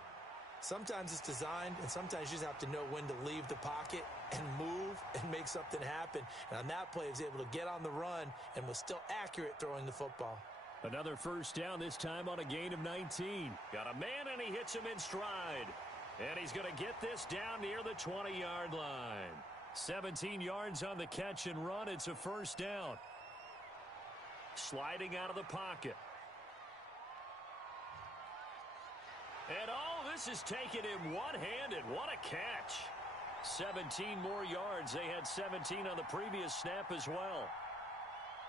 Sometimes it's designed, and sometimes you just have to know when to leave the pocket and move and make something happen. And on that play, he was able to get on the run and was still accurate throwing the football. Another 1st down, this time on a gain of 19. Got a man, and he hits him in stride. And he's going to get this down near the 20-yard line. 17 yards on the catch and run. It's a 1st down. Sliding out of the pocket. And this is taken him one-handed. What a catch. 17 more yards. They had 17 on the previous snap as well.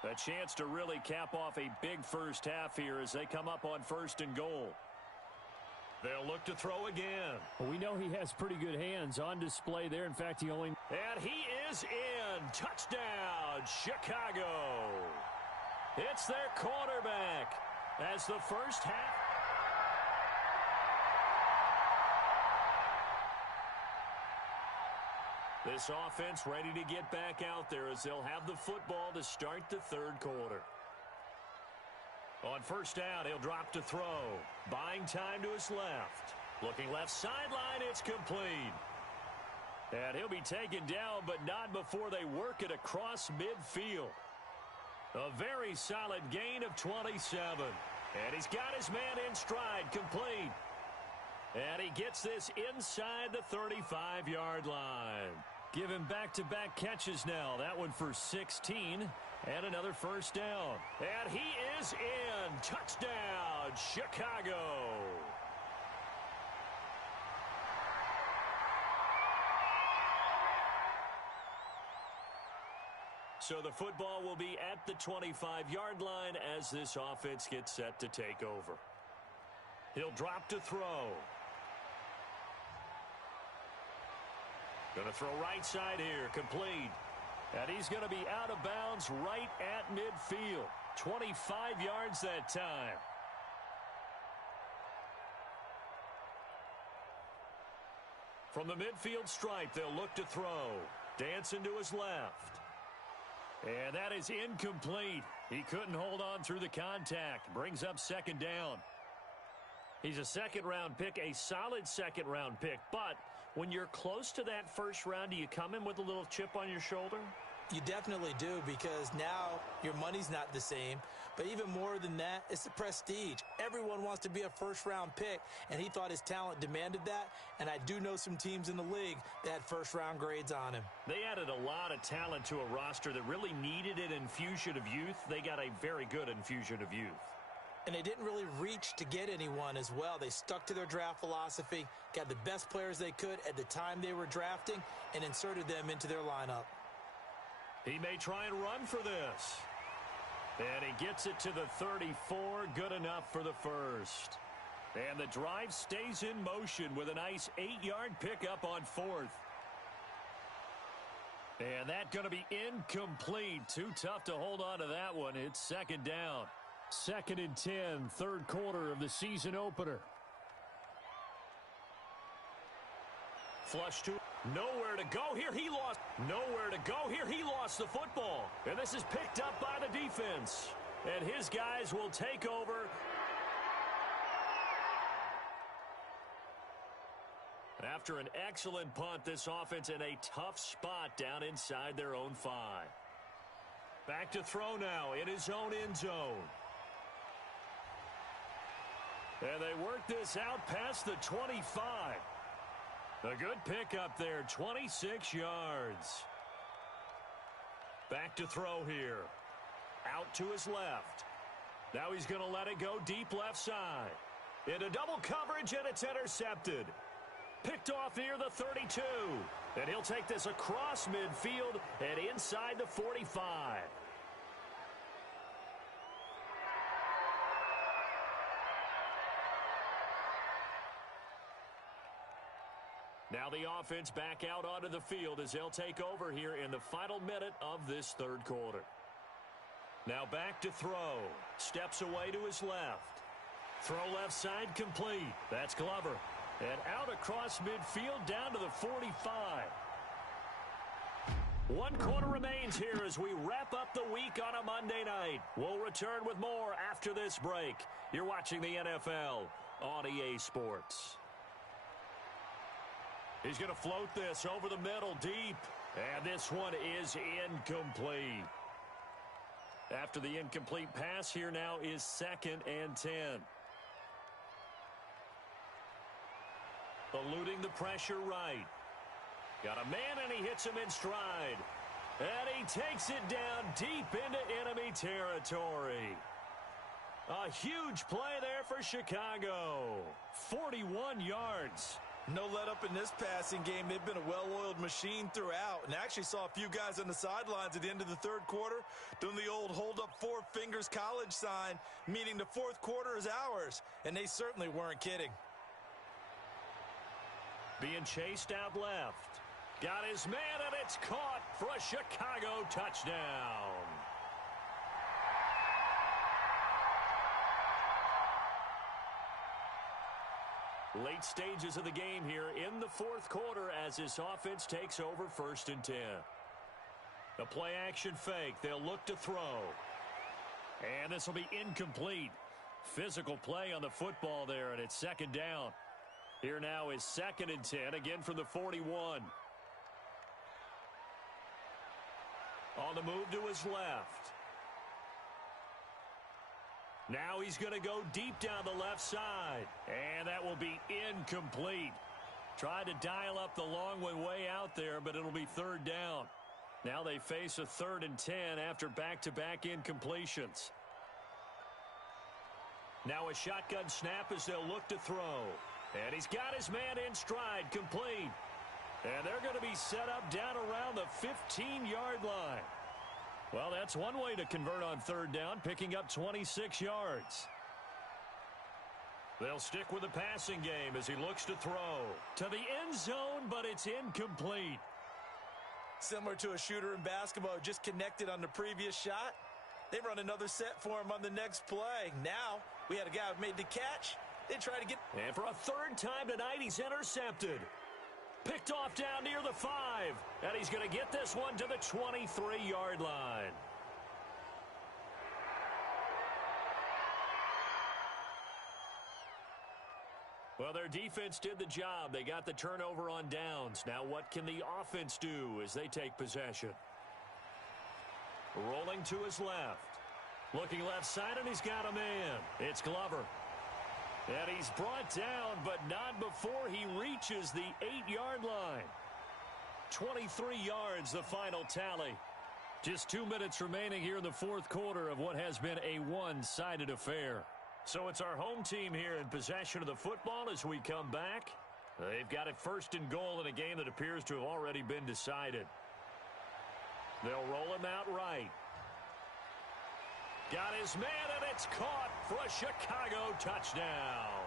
A chance to really cap off a big first half here as they come up on 1st and goal. They'll look to throw again. Well, we know he has pretty good hands on display there. In fact, he only... And he is in. Touchdown, Chicago. It's their quarterback as the first half... This offense ready to get back out there as they'll have the football to start the 3rd quarter. On 1st down, he'll drop to throw. Buying time to his left. Looking left sideline, it's complete. And he'll be taken down, but not before they work it across midfield. A very solid gain of 27. And he's got his man in stride, complete. And he gets this inside the 35-yard line. Give him back-to-back catches now. That one for 16 and another 1st down. And he is in. Touchdown, Chicago. So the football will be at the 25-yard line as this offense gets set to take over. He'll drop to throw. Going to throw right side here, complete. And he's going to be out of bounds right at midfield. 25 yards that time. From the midfield stripe, they'll look to throw. Dancing to his left. And that is incomplete. He couldn't hold on through the contact. Brings up 2nd down. He's a 2nd-round pick, a solid 2nd-round pick, but when you're close to that 1st round, do you come in with a little chip on your shoulder? You definitely do, because now your money's not the same. But even more than that, it's the prestige. Everyone wants to be a 1st-round pick, and he thought his talent demanded that. And I do know some teams in the league that had 1st-round grades on him. They added a lot of talent to a roster that really needed an infusion of youth. They got a very good infusion of youth. And they didn't really reach to get anyone as well. They stuck to their draft philosophy, got the best players they could at the time they were drafting, and inserted them into their lineup. He may try and run for this. And he gets it to the 34, good enough for the 1st. And the drive stays in motion with a nice 8-yard pickup on 4th. And that's going to be incomplete. Too tough to hold on to that one. It's 2nd down. 2nd and 10, 3rd quarter of the season opener. Flush to nowhere to go here. Nowhere to go here. He lost the football. And this is picked up by the defense. And his guys will take over. After an excellent punt, this offense in a tough spot down inside their own 5. Back to throw now in his own end zone. And they work this out past the 25. A good pickup there, 26 yards. Back to throw here. Out to his left. Now he's going to let it go deep left side. Into double coverage, and it's intercepted. Picked off near the 32. And he'll take this across midfield and inside the 45. Now the offense back out onto the field as they'll take over here in the final minute of this third quarter. Now back to throw. Steps away to his left. Throw left side complete. That's Glover. And out across midfield down to the 45. 1 quarter remains here as we wrap up the week on a Monday night. We'll return with more after this break. You're watching the NFL on EA Sports. He's going to float this over the middle deep. And this one is incomplete. After the incomplete pass, here now is 2nd and 10. Eluding the pressure right. Got a man and he hits him in stride. And he takes it down deep into enemy territory. A huge play there for Chicago. 41 yards. No let up in this passing game. They've been a well-oiled machine throughout. And actually saw a few guys on the sidelines at the end of the third quarter doing the old hold up 4 fingers college sign, meaning the fourth quarter is ours. And they certainly weren't kidding. Being chased out left. Got his man, and it's caught for a Chicago touchdown. Late stages of the game here in the fourth quarter as this offense takes over 1st and 10. The play action fake. They'll look to throw. And this will be incomplete. Physical play on the football there, and it's 2nd down. Here now is 2nd and 10, again from the 41. On the move to his left. Now he's going to go deep down the left side. And that will be incomplete. Tried to dial up the long one way out there, but it'll be 3rd down. Now they face a 3rd and 10 after back-to-back incompletions. Now a shotgun snap as they'll look to throw. And he's got his man in stride, complete. And they're going to be set up down around the 15-yard line. Well, that's one way to convert on 3rd down, picking up 26 yards. They'll stick with the passing game as he looks to throw. To the end zone, but it's incomplete. Similar to a shooter in basketball who just connected on the previous shot. They run another set for him on the next play. Now, we had a guy who made the catch. They try to get... And for a 3rd time tonight, he's intercepted. Picked off down near the 5. And he's going to get this one to the 23-yard line. Well, their defense did the job. They got the turnover on downs. Now what can the offense do as they take possession? Rolling to his left. Looking left side, and he's got a man. It's Glover. And he's brought down, but not before he reaches the 8-yard line. 23 yards, the final tally. Just 2 minutes remaining here in the fourth quarter of what has been a one-sided affair. So it's our home team here in possession of the football as we come back. They've got it 1st and goal in a game that appears to have already been decided. They'll roll him out right. Got his man, and it's caught for a Chicago touchdown.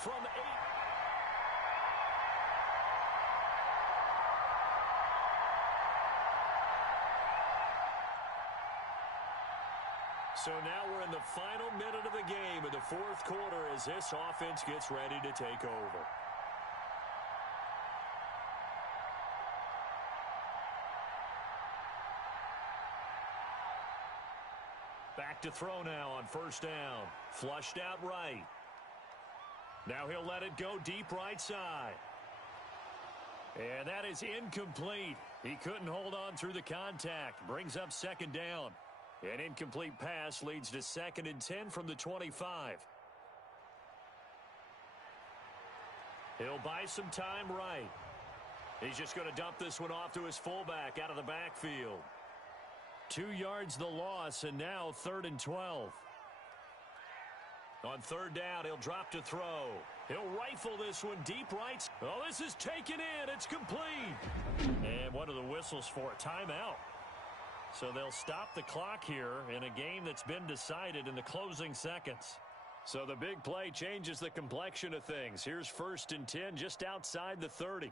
From 8. So now we're in the final minute of the game in the fourth quarter as this offense gets ready to take over. Back to throw now on first down. Flushed out right. Now he'll let it go deep right side. And that is incomplete. He couldn't hold on through the contact. Brings up second down. An incomplete pass leads to 2nd and 10 from the 25. He'll buy some time right. He's just going to dump this one off to his fullback out of the backfield. 2 yards the loss, and now 3rd and 12. On third down, he'll drop to throw. He'll rifle this one deep right. Oh, this is taken in. It's complete. And what are the whistles for? Timeout. So they'll stop the clock here in a game that's been decided in the closing seconds. So the big play changes the complexion of things. Here's 1st and 10 just outside the 30.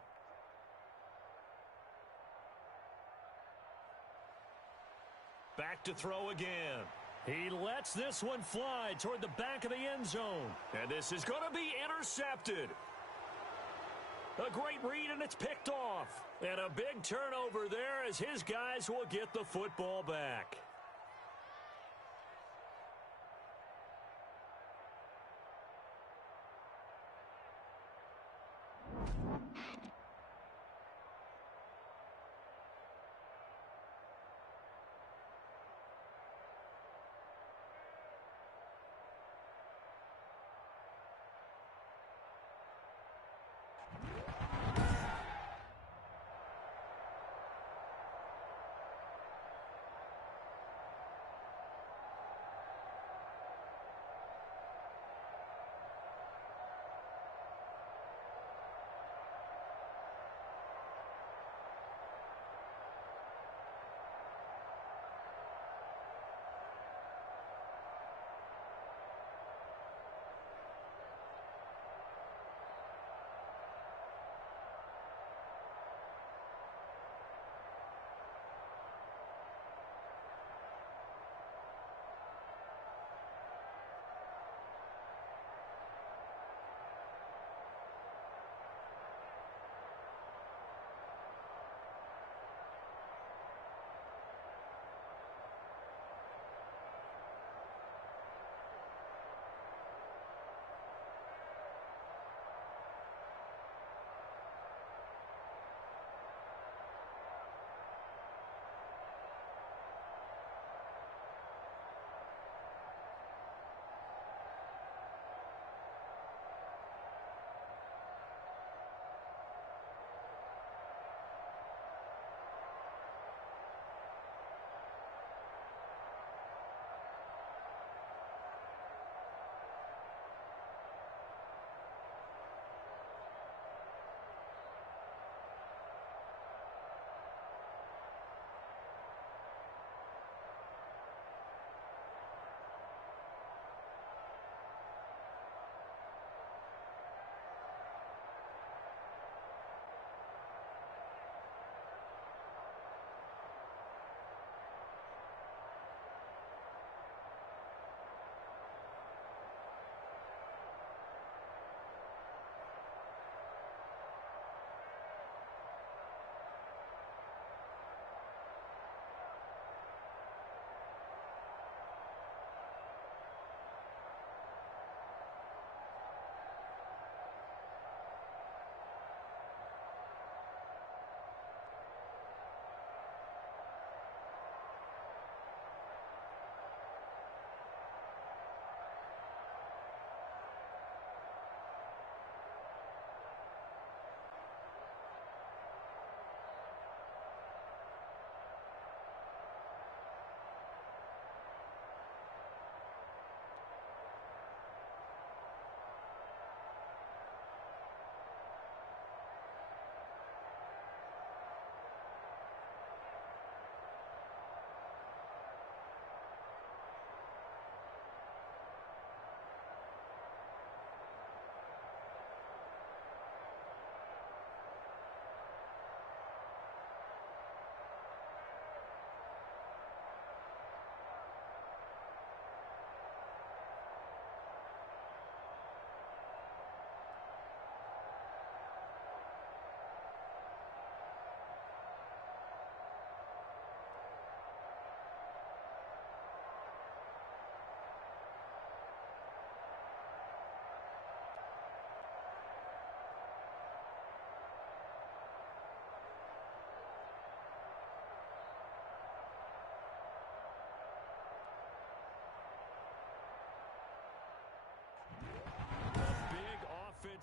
Back to throw again. He lets this one fly toward the back of the end zone. And this is going to be intercepted. A great read, and it's picked off. And a big turnover there as his guys will get the football back.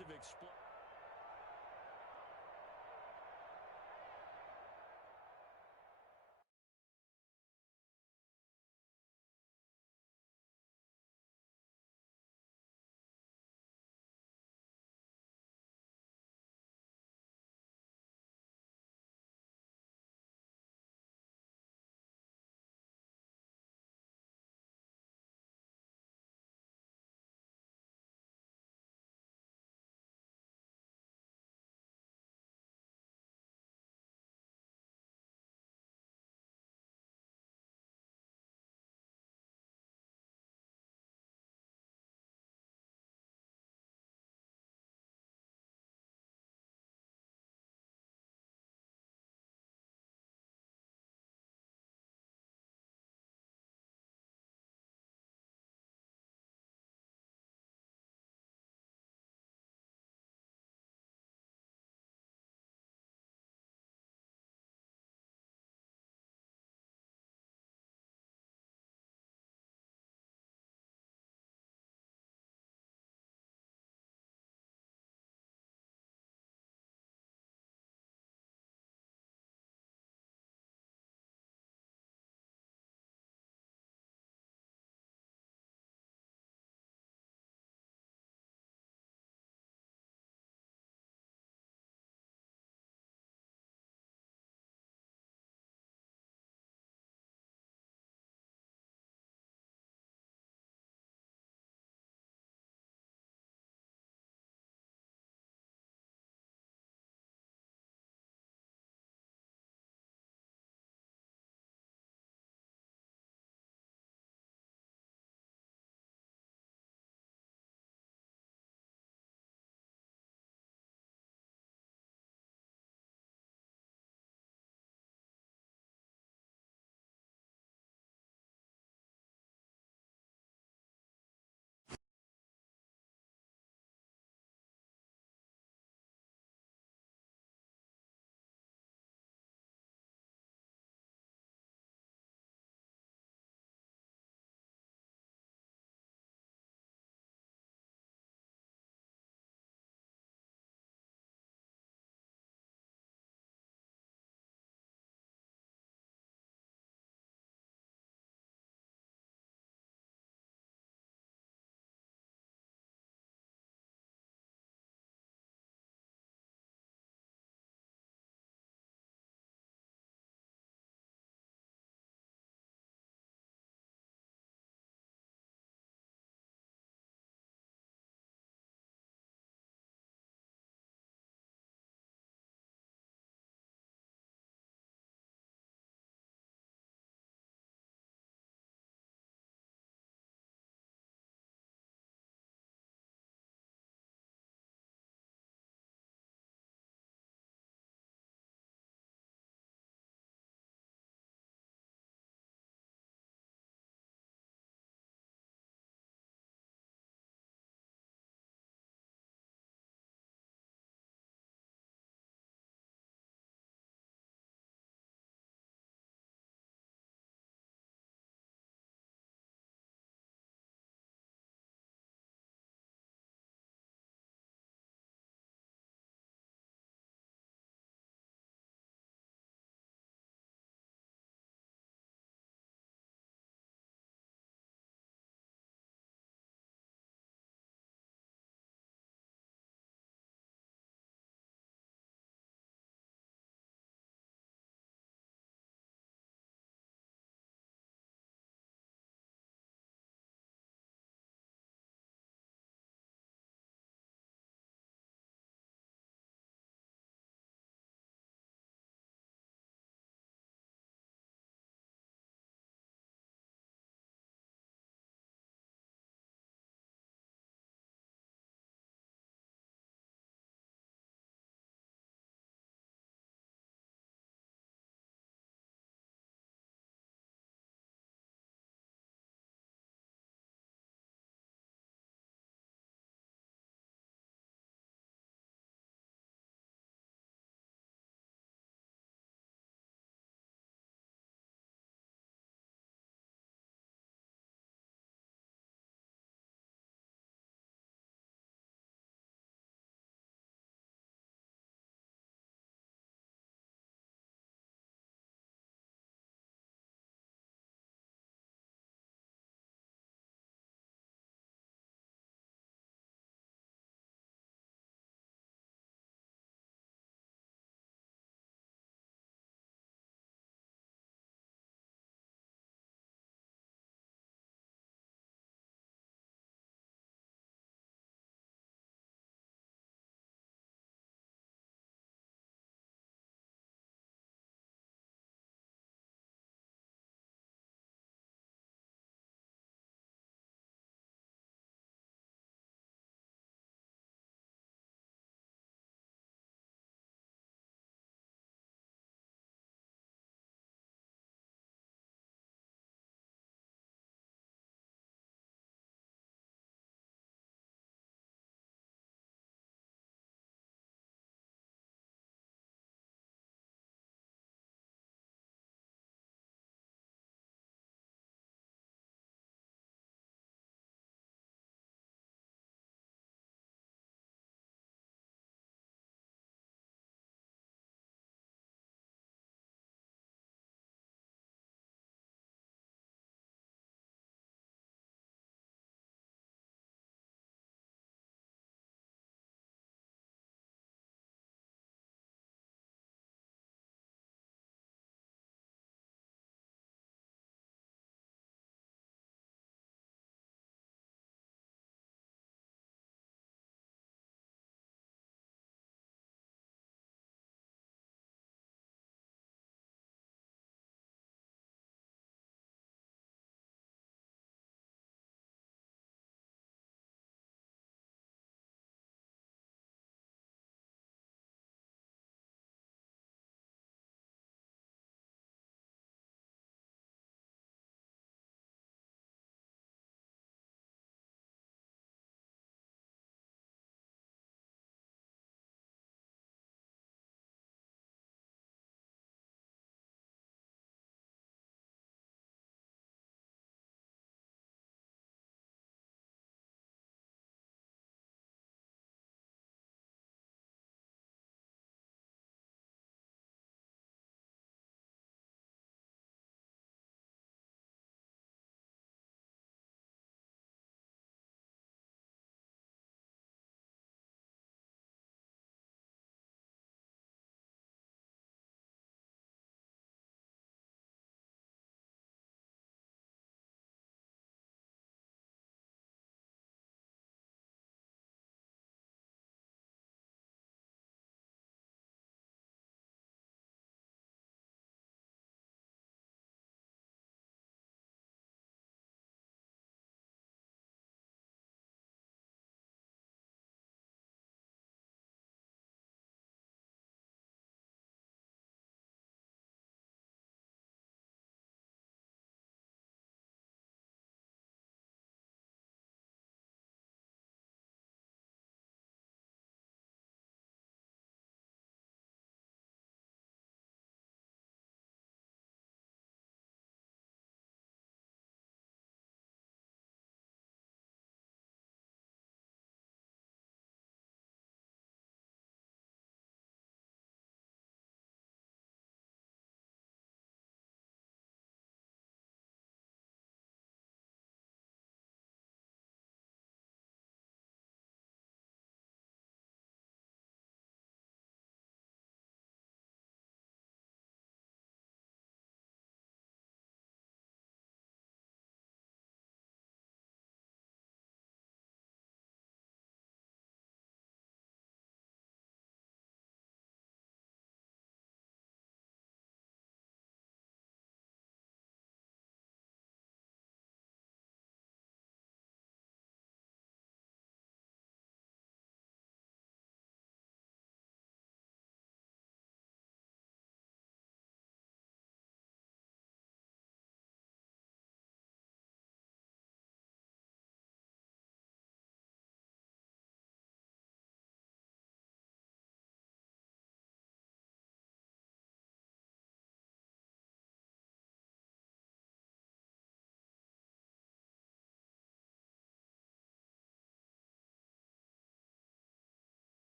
offensive explosion.